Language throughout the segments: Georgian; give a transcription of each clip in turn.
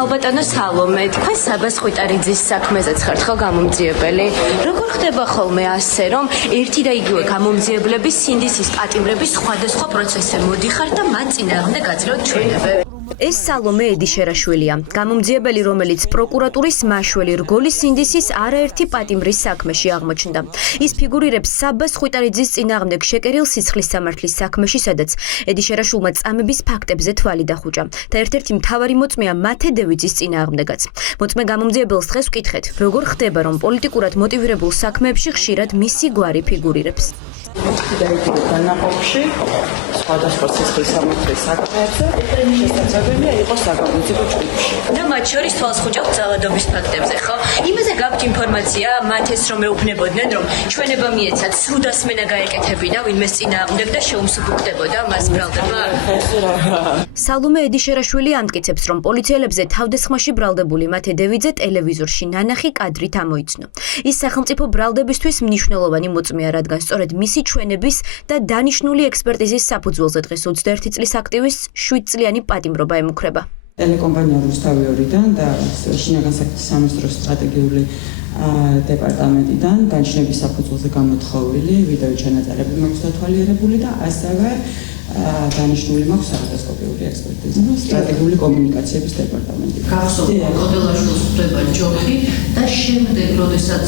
ალბატონო სალომე, თქვენ საბას ხვიტარიძის საქმეზეც ხართ ხო გამომძიებელი? როგორ ხდება ხოლმე ასე, რომ ერთი და იგივე გამომძიებლების სინდისის პატიმრების სხვადასხვა პროცესზე მოდიხართ და მათ წინააღმდეგ გაძლევთ ჩვენებები? ეს სალომე ედიშერაშვილია, გამომძიებელი, რომელიც პროკურატურის მაშველი რგოლის სინდისის არაერთი პატიმრის საქმეში აღმოჩნდა. ის ფიგურირებს საბას ხვიტარიძის წინააღმდეგ შეკერილ სიცხლის სამართლის საქმეში, სადაც ედიშერაშვილმა წამების ფაქტებზე თვალი დახუჭა და ერთ-ერთი მთავარი მოწმეა მათე დევიძის წინააღმდეგაც. მოწმე გამომძიებელს დღეს ვკითხეთ, როგორ ხდება, რომ პოლიტიკურად მოტივირებულ საქმეებში ხშირად მისი გვარი ფიგურირებს. განაყოფში სხვადასხვა სიცხლის სამართლის საქმეებზე შესაძლებელია იყოს საგამოძიებო ჯგუფში. და მათ შორის თვალს ხუჭავთ ძალადობის ფაქტებზე, ხო? იმაზე გაქვთ ინფორმაცია მათეს რომ ეუბნებოდნენ, რომ ჩვენება მიეცათ სრუდასმენა გაეკეთებინა ვინმეს წინააღმდეგ და შეუმსუბუქდებოდა მას ბრალდება. სალომე ედიშერაშვილი ამტკიცებს, რომ პოლიციელებზე თავდასხმაში ბრალდებული მათე დევიძე ტელევიზორში ნანახი კადრით ამოიცნო. ის სახელმწიფო ბრალდებისთვის მნიშვნელოვანი მოწმეა, რადგან სწორედ მისი ჩვენების და დანიშნული ექსპერტიზის საფუძველზე დღეს 21 წლის აქტივისტს 7 წლიანი პატიმრობა ემუქრება. ტელეკომპანია რუსთავიორიდან და შინაგან საქმეთა სამინისტროს სტრატეგიული დეპარტამენტიდან დანიშნების საფუძველზე გამოთხოვილი ვიდეო ჩანაწერები მაქვს დათვალიერებული და ასევე დანიშნული მაქვს არადასკოპიული ექსპერტიზა სტრატეგიული კომუნიკაციების დეპარტამენტიდან. გახსოვთ კოდელაშვილს ხდება ჯოხი და შემდეგ როდესაც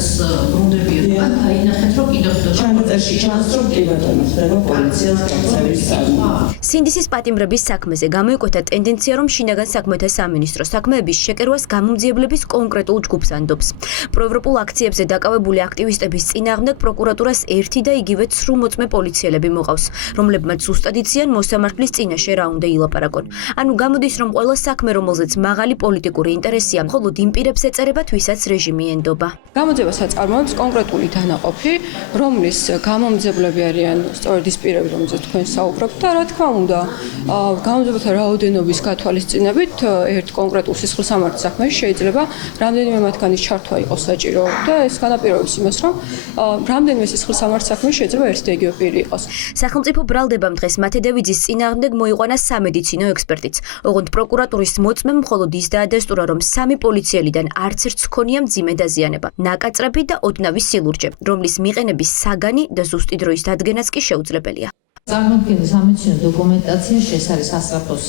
ბრუნდებიან დაინახეთ რომ კიდევ ხდება ჩანაწერში ჩანს რომ კი ბატონო ხდება პოლიციას გაქცევის წარმოება. სინდისის პატიმრების საქმეზე გამოიკვეთა ტენდენცია, რომ შინაგან საქმეთა სამინისტრო საქმეების შეკერვას გამომძიებლების კონკრეტულ ჯგუფს ანდობს. პროევროპულ აქციებზე დაკავებული აქტივისტების წინააღმდეგ პროკურატურას ერთი და იგივე ცრუ-მოწმე პოლიციელები მოყავს, რომლებმაც ზუსტად იციან მოსამართლის წინაშე რა უნდა ილაპარაკონ. ანუ გამოდის, რომ ყველა საქმე, რომელზეც მაღალი პოლიტიკური ინტერესია, მხოლოდ იმ პირებს ეწერება, თვისაც რეჟიმი ენდობა. გამოძიებას აწარმოებს კონკრეტული დანაყოფი, რომლის გამომძიებლები არიან სწორედ ის პირები, რომელზეც თქვენ საუბრობთ და რა თქმა უნდა, გამომძიებელთა რაოდენობის გათვალისწინებით ერთ კონკრეტულ სისხლის სამართლის საქმეში შეიძლება რამდენიმე მათგანის ჩართვა იყოს საჭირო და ეს განაპირობებს იმას, რომ რამდენიმე სისხლის სამართლის საქმეში შეიძლება ერთი და იგივე პირი იყოს. სახელმწიფო ბრალდებამ დღეს მათე დევიძის წინააღმდეგ მოიყვანა სამედიცინო ექსპერტიც. ოღონდ პროკურატურის მოწმემ მხოლოდ ის დაადასტურა, რომ 3 პოლიციელიდან არც ერთს ჰქონია მძიმე დაზიანება, ნაკაწრები და ოდნავი სილურჯე, რომლის მიყენების საგანი და ზუსტი დროის დადგენაც კი შეუძლებელია. წარმოქმნილი სამედიცინო დოკუმენტაცია ეს არის სასწრაფოს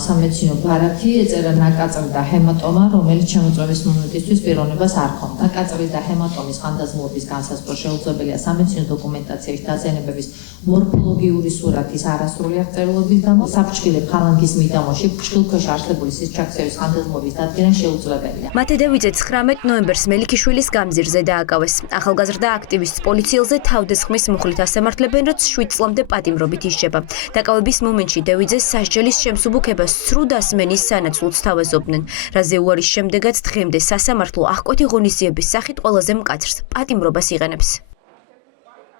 სამედიცინო ბარათი, ეწერა ნაკაწრი და ჰემატომა, რომელიც შემოწმების მომენტისთვის პიროვნებას არ ჰქონდა. ნაკაწრი და ჰემატომის ხანდაზმულობის განსაზღვრა შეუძლებელია სამედიცინო დოკუმენტაციაში დაზიანებების მორფოლოგიური სურათის არასრული აღწერილობის გამო. საფრჩხილე ფალანგის მიდამოში ფრჩხილქვეშ არსებული სისჩაქცევის ხანდაზმულობის დადგენა შეუძლებელია. მათე დევიძე 19 ნოემბერს მელიქიშვილის გამზირზე დააკავეს. ახალგაზრდა აქტივისტს პოლიციელზე თავდასხმის მუხლით ასამართლებენ, რაც 7 წლამდე პატიმრობით ისჯება. დაკავების მომენტში დევიძეს სასჯელის შემსუბუქებას სრუდასმენის სანაცვლოდ სთავაზობდნენ, რაზე უარის შემდეგაც დღემდე სასამართლო აღკვეთი ღონისძიების სახით ყველაზე მკაცრს პატიმრობას იღენებს.